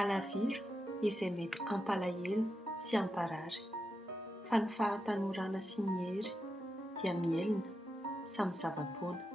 Alaviro izay mety ampalahelo sy amparary. Fa ny fahatanorana sy ny hery dia mielina samy zava-poana.